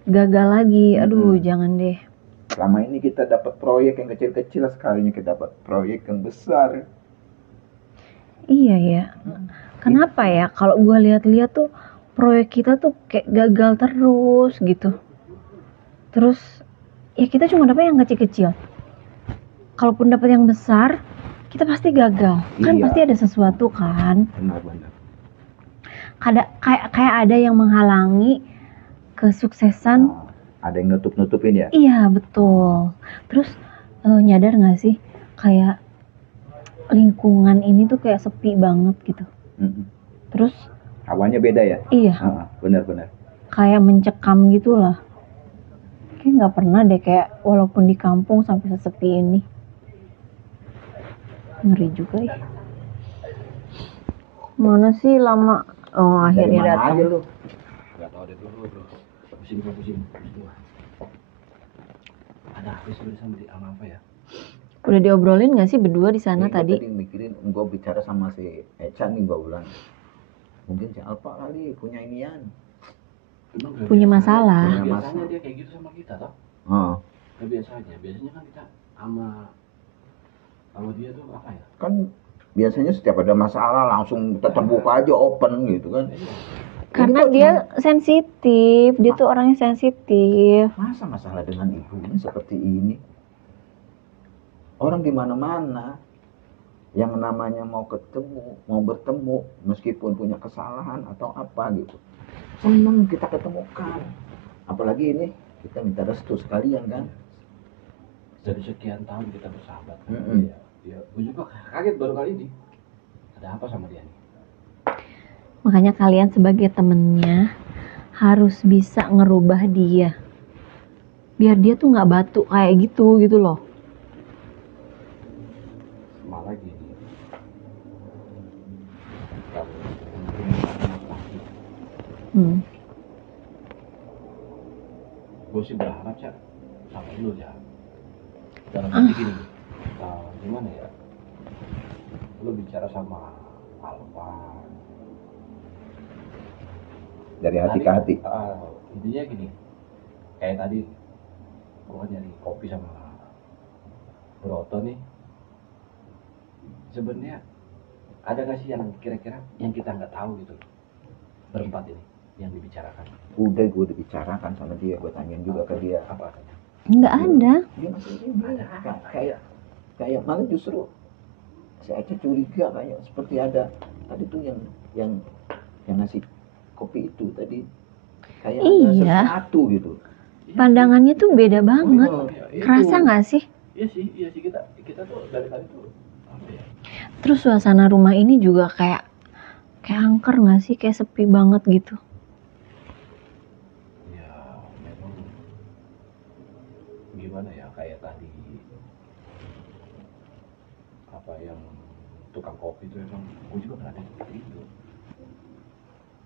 gagal lagi. Aduh, Mm-mm. jangan deh. Selama ini kita dapat proyek yang kecil-kecil, sekalinya kita dapat proyek yang besar. Iya ya. Kenapa ya? Kalau gue lihat-lihat tuh proyek kita tuh kayak gagal terus gitu. Terus ya kita cuma dapat yang kecil-kecil. Kalaupun dapat yang besar, kita pasti gagal. Kan Iya. pasti ada sesuatu kan. Benar-benar. Kayak ada yang menghalangi kesuksesan. Ada yang nutup-nutupin ya? Iya, betul. Terus nyadar nggak sih kayak lingkungan ini tuh kayak sepi banget gitu. Mm-mm. Terus Hawanya beda ya? iya, Benar-benar. kayak mencekam gitu lah. Kayak nggak pernah deh kayak walaupun di kampung sampai sesepi ini. Ngeri juga ya. Mana sih lama? Oh, Dari akhirnya mana datang. aja lu? Gak tau deh bro. Pusing. Ada apa sebenarnya sama apa ya? Udah diobrolin nggak sih berdua di sana Nih, gua tadi? tadi mikirin, gue bicara sama si Echa nih, gue bilang mungkin si Alfa kali punya inian. Emang gak Punya biasanya- masalah. gak Punya biasanya masalah. dia kayak gitu sama kita toh. Gak biasanya kan kita sama dia tuh apa ya? Kan biasanya setiap ada masalah langsung terbuka aja, open gitu kan. Karena Ini kok dia sensitif, dia tuh orangnya sensitif. masa masalah dengan ibunya seperti ini? Orang di mana-mana yang namanya mau bertemu, meskipun punya kesalahan atau apa gitu, senang kita ketemukan. Apalagi ini kita minta restu sekalian kan. Dari sekian tahun kita bersahabat. Mm-mm. Ya, gue juga kaget baru kali ini. Ada apa sama dia nih? Makanya kalian sebagai temennya harus bisa ngerubah dia. Biar dia tuh nggak batu kayak gitu loh. Malah gini. Kalau gue sih berharap ya sama lu ya. Dalam arti gini, gimana ya? Lu bicara sama Alfa Dari hati ke hati. intinya gini, kayak tadi gua kan nyari kopi sama Broto nih. Sebenarnya ada nggak sih yang kira-kira yang kita nggak tahu gitu berempat ini yang dibicarakan? Udah gue bicarakan sama dia, gue tanyain juga ke dia. Apa katanya? Nggak ada. Dia masih ini kayak malah justru saya aja curiga kayak seperti ada tadi tuh yang ngasih kopi itu tadi kayak ada Iya. sesuatu gitu. Pandangannya tuh beda banget. Kerasa nggak sih? Iya sih kita tuh dari tadi tuh apa ya? Terus suasana rumah ini juga kayak angker nggak sih? Kayak sepi banget gitu. Ya memang gimana ya, kayak tadi apa yang tukang kopi itu emang gue juga berada seperti itu.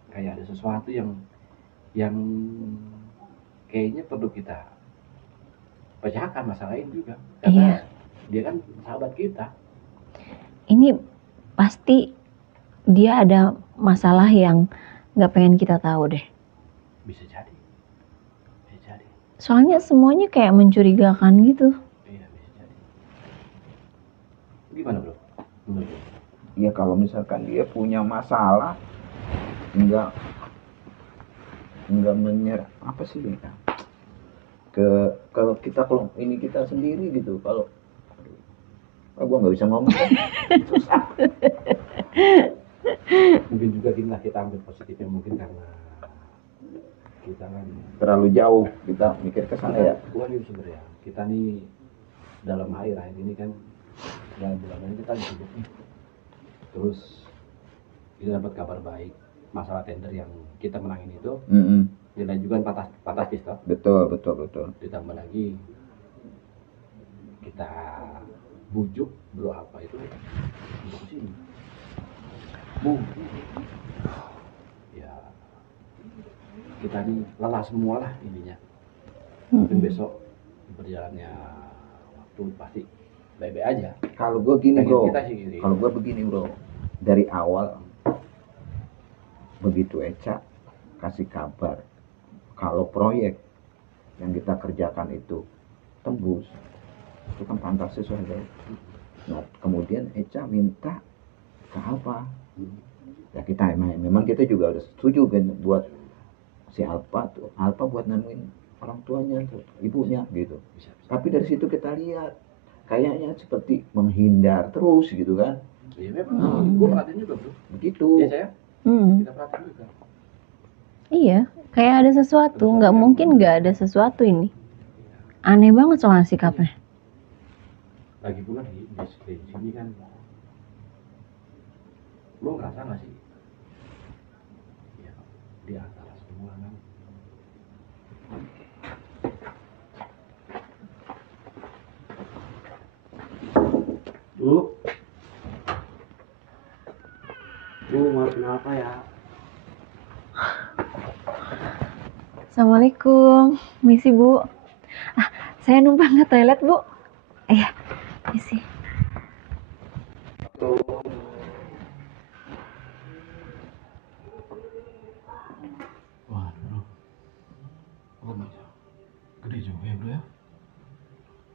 Kayak ada sesuatu yang kayaknya perlu kita pecahkan masalah ini juga. Karena Iya. dia kan sahabat kita. Ini pasti dia ada masalah yang nggak pengen kita tahu deh. Bisa jadi. Soalnya semuanya kayak mencurigakan gitu. Iya, bisa jadi. Gimana bro? Menurut lu? Ya kalau misalkan dia punya masalah enggak menyerah apa sih ya? Kalau ini kita sendiri gitu, kalau gua nggak bisa ngomong kan? Susah. Mungkin juga gini lah, kita ambil positifnya, mungkin karena kita kan Terlalu jauh kita mikir ke sana ya. bukan itu sebenarnya, kita nih dalam akhir ini kan dalam bulan ini kita sibuk nih, terus kita dapat kabar baik masalah tender yang kita menangin itu nilai juga fantastis toh. Betul. Ditambah lagi kita bujuk bro apa itu untuk sini. Ya kita nih lelah semua lah intinya. Mungkin besok berjalannya waktu pasti baik-baik aja. Kalau gua gini Pengen bro, kita sih gini. kalau gua begini bro, dari awal begitu Eca kasih kabar kalau proyek yang kita kerjakan itu tembus, itu kan fantastis saja. Nah kemudian Eca minta ke Alfa, ya kita memang kita juga udah setuju kan buat si Alfa buat nemuin orang tuanya, ibunya gitu. Tapi dari situ kita lihat kayaknya seperti menghindar terus gitu kan. Iya memang, gue perhatiin juga bro. Begitu. Iya saya, kita perhatiin juga. Iya, kayak ada sesuatu. Nggak mungkin nggak ada sesuatu ini. Aneh banget soal sikapnya. Lagi pula di sini kan, lo ngerasa nggak sih? Ya, di antara semua kan. Bu, maafin apa ya? Assalamualaikum, misi Bu. Saya numpang ke toilet Bu. Iya, misi. Wah bro, gede juga ya bro ya.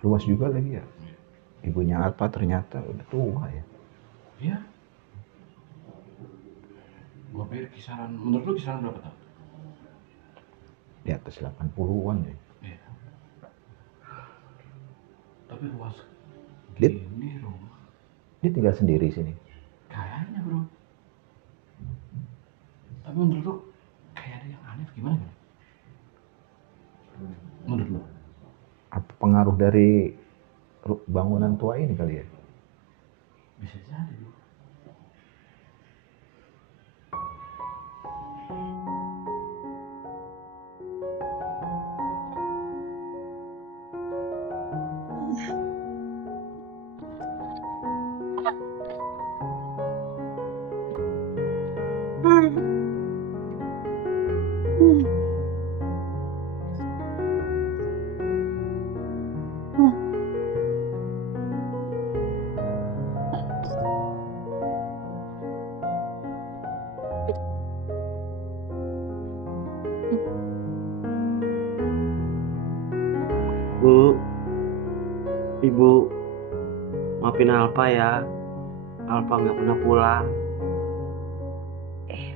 Luas juga lagi ya. Ibunya Alfa ternyata udah tua ya. Iya. Gua pikir kisaran, menurut lu kisaran berapa tahun? Di atas 80-an ya. Iya. Tapi luas Dit. gini rumah. Dia tinggal sendiri sini. Kayaknya bro. Tapi menurut lu kayak ada yang aneh gimana bro? Menurut lu? Apa pengaruh dari bangunan tua ini kali ya? Bisa jadi bro. Bu, Ibu, maafin Alfa ya. Alfa nggak pernah pulang.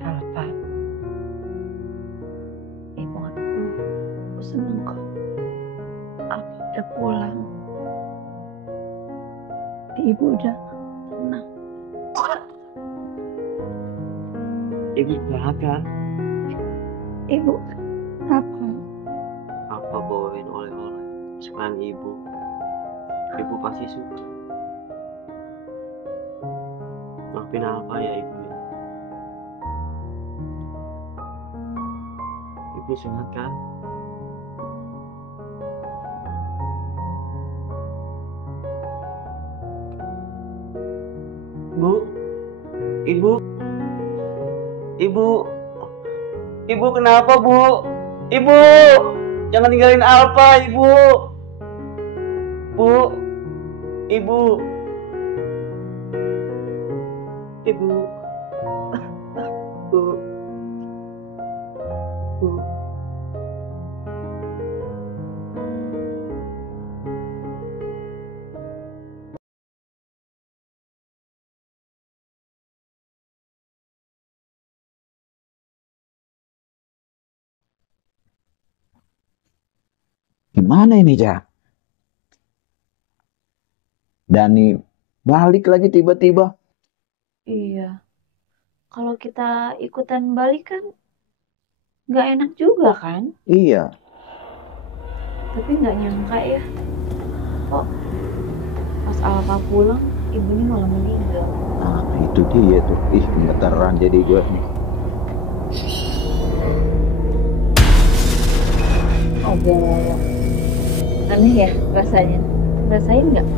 Alfa, ibu aku seneng kok. Alfa udah pulang. Ibu udah tenang. Ibu sehat kan? Ibu apa? Alfa bawain oleh-oleh kesukaan Ibu. Ibu pasti suka. Maafin Alfa ya Ibu ya. Ibu sehat kan? Bu, Ibu, Ibu kenapa Bu? Ibu, jangan tinggalin Alfa, Ibu. Bu, Ibu, Ibu, Bu, Bu. Gimana ini, Ja? Dani balik lagi tiba-tiba. Iya. Kalau kita ikutan balik kan nggak enak juga kan? Iya. Tapi nggak nyangka ya. Kok pas Alfa pulang ibunya malah meninggal. Nah, itu dia tuh. Ih, gemeteran jadi gue nih. Oh, aneh ya rasanya. Rasain nggak?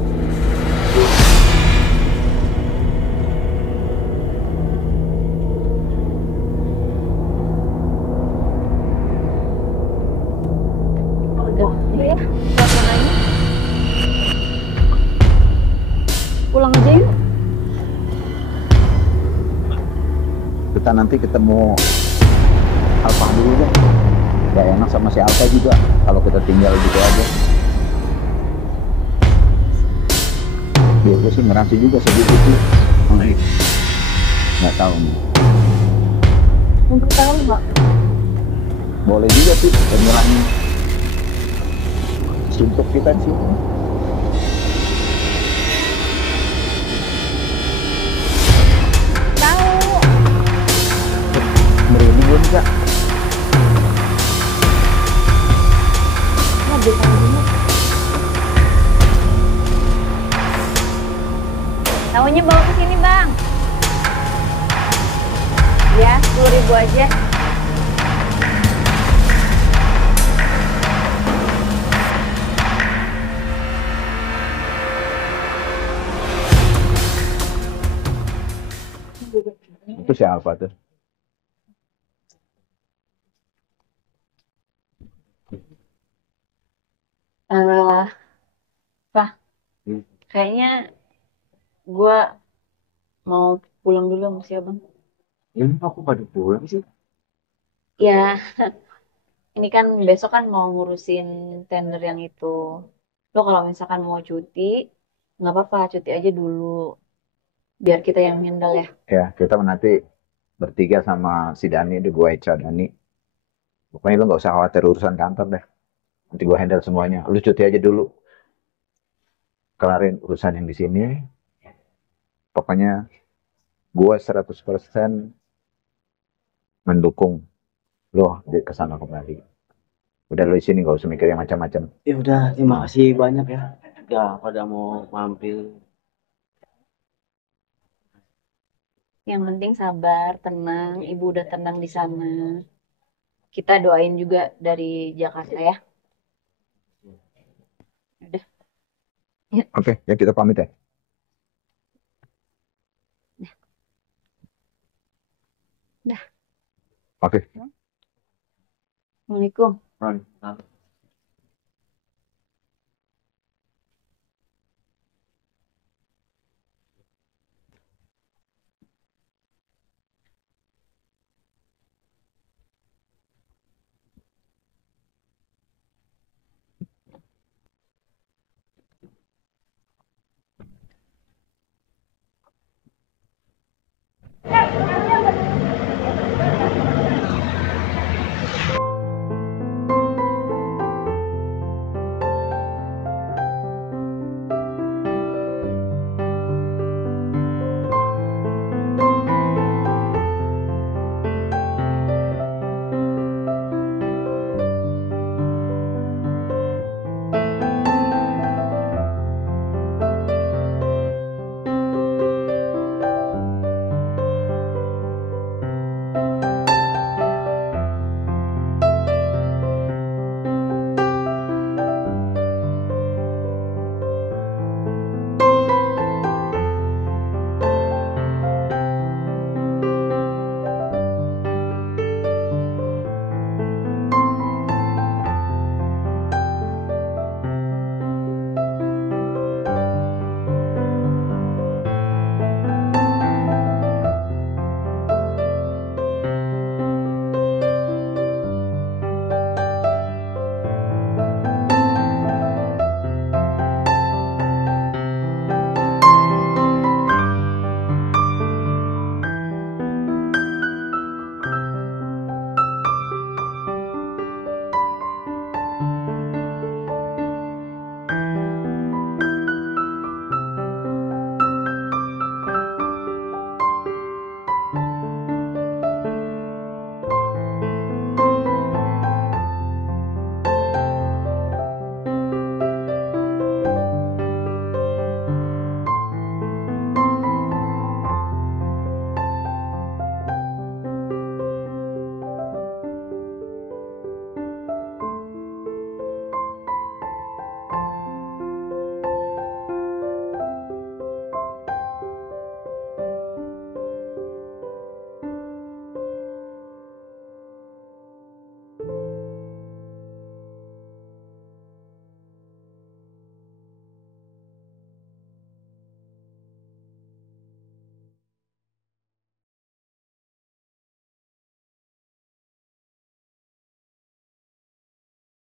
Udah ya, suasananya. Pulang aja yuk. Kita nanti ketemu Alfa dulu deh. Gak enak sama si Alfa juga kalau kita tinggal gitu aja. Dia sih ngerasa juga sedikit sih. Nggak tahu nih. Mungkin tahu nggak? Boleh juga sih penyelangnya. Suntuk kita sih. Tahu. Merinding belum Kak? Nah, beli tahu dulu. Tahunya bawa ke sini, Bang. Ya, 10.000 aja. Itu siapa tuh? Pak, Hmm. kayaknya gua mau pulang dulu sama si Abang. Ini aku pada pulang sih. Ya, ini kan besok kan mau ngurusin tender yang itu. Lo kalau misalkan mau cuti, nggak apa-apa, cuti aja dulu. Biar kita yang handle ya. Ya, kita nanti bertiga sama si Dani, di gua Eca Dani. Pokoknya lu nggak usah khawatir urusan kantor deh. Nanti gua handle semuanya. Lu cuti aja dulu. Kelarin urusan yang di sini. Pokoknya gua 100% mendukung lo di kesana kembali. Udah lo di sini gak usah mikir yang macam-macam. Ya udah, terima kasih banyak ya. Udah pada mau mampir. Yang penting sabar, tenang. Ibu udah tenang di sana. Kita doain juga dari Jakarta ya. Udah, Oke, ya kita pamit ya. dah. Oke. Assalamualaikum. Ron,